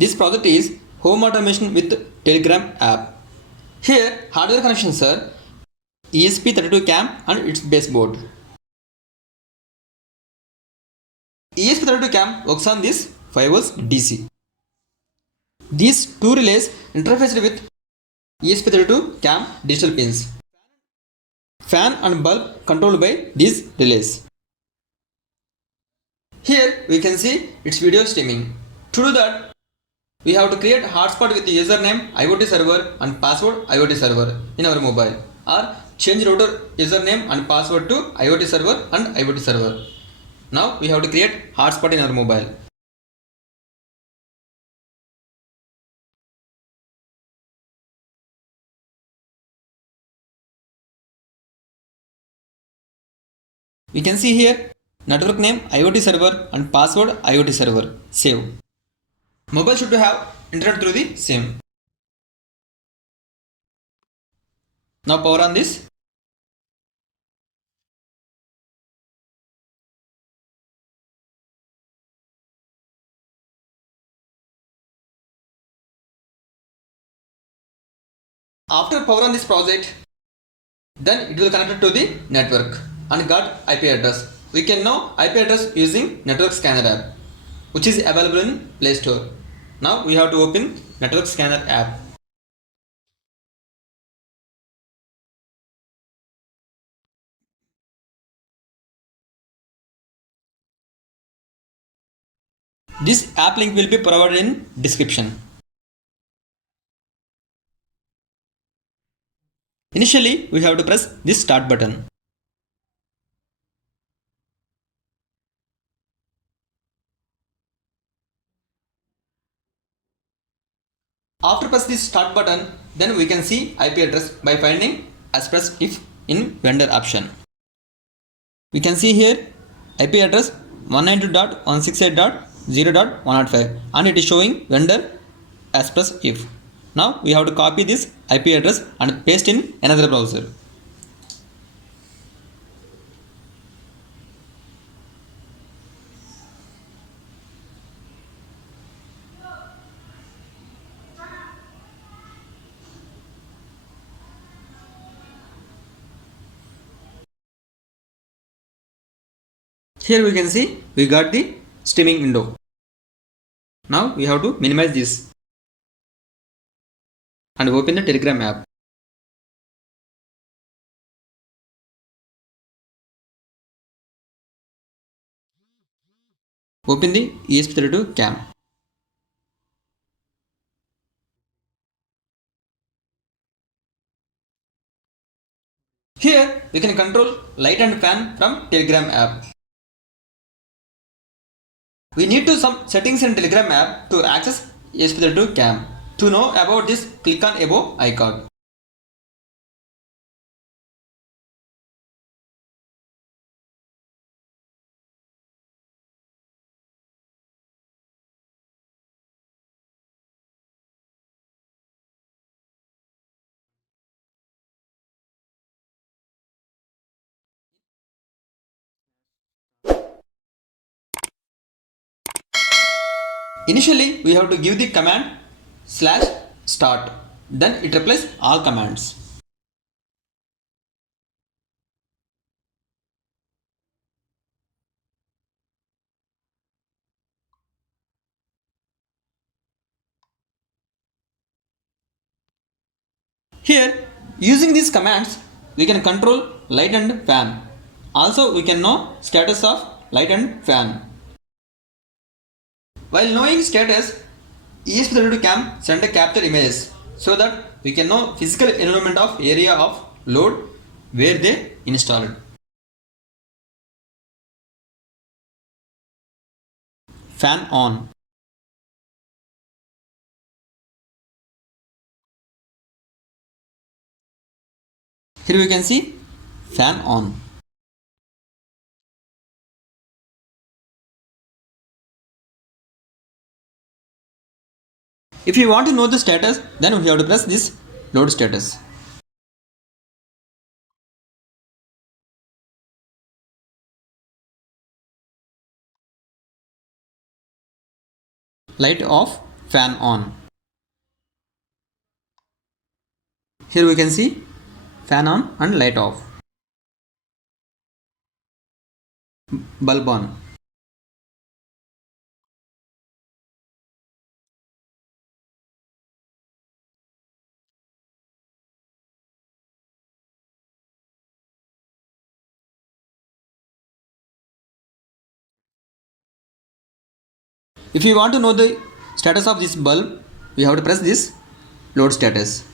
This project is home automation with Telegram app. Here hardware connections are ESP32 CAM and its baseboard. ESP32 CAM works on this 5 volts DC. These two relays interfaced with ESP32 CAM digital pins. Fan and bulb controlled by these relays. Here we can see its video streaming. To do that, we have to create hotspot with username IoT server and password IoT server in our mobile, or change router username and password to IoT server and IoT server. Now we have to create hotspot in our mobile. We can see here network name IoT server and password IoT server. Save. Mobile should have internet through the SIM. Now power on this. After power on this project, then it will connect to the network and got IP address. We can know IP address using network scanner app, which is available in Play Store. Now we have to open network scanner app. This app link will be provided in description. Initially, we have to press this start button. After press this start button, then we can see IP address by finding as press if in vendor option. We can see here IP address 192.168.0.105 and it is showing vendor as press if. Now we have to copy this IP address and paste in another browser. Here we can see we got the streaming window. Now we have to minimize this and open the Telegram app. Open the ESP32 CAM. Here we can control light and fan from Telegram app. We need to some settings in Telegram app to access ESP32 CAM. To know about this, click on above icon. Initially, we have to give the command /start. Then it replaces all commands. Here, using these commands, we can control light and fan. Also, we can know status of light and fan. While knowing status, ESP32 CAM send a capture images so that we can know physical environment of area of load where they installed. Fan on. Here we can see fan on. If you want to know the status, then we have to press this load status. Light off, fan on. Here we can see fan on and light off. Bulb on. If you want to know the status of this bulb, we have to press this load status.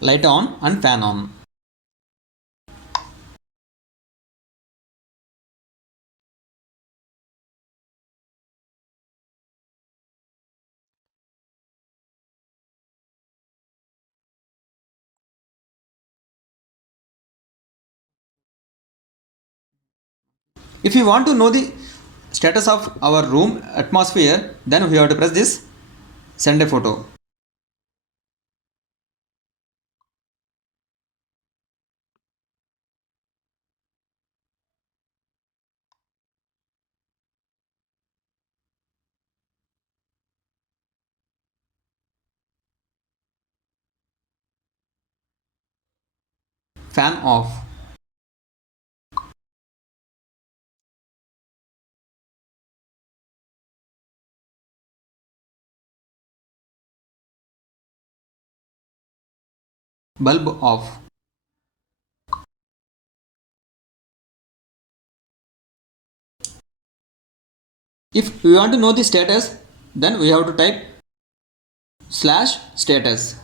Light on and fan on. If you want to know the status of our room atmosphere, then we have to press this send a photo. Fan off. Bulb off. If we want to know the status, then we have to type /status.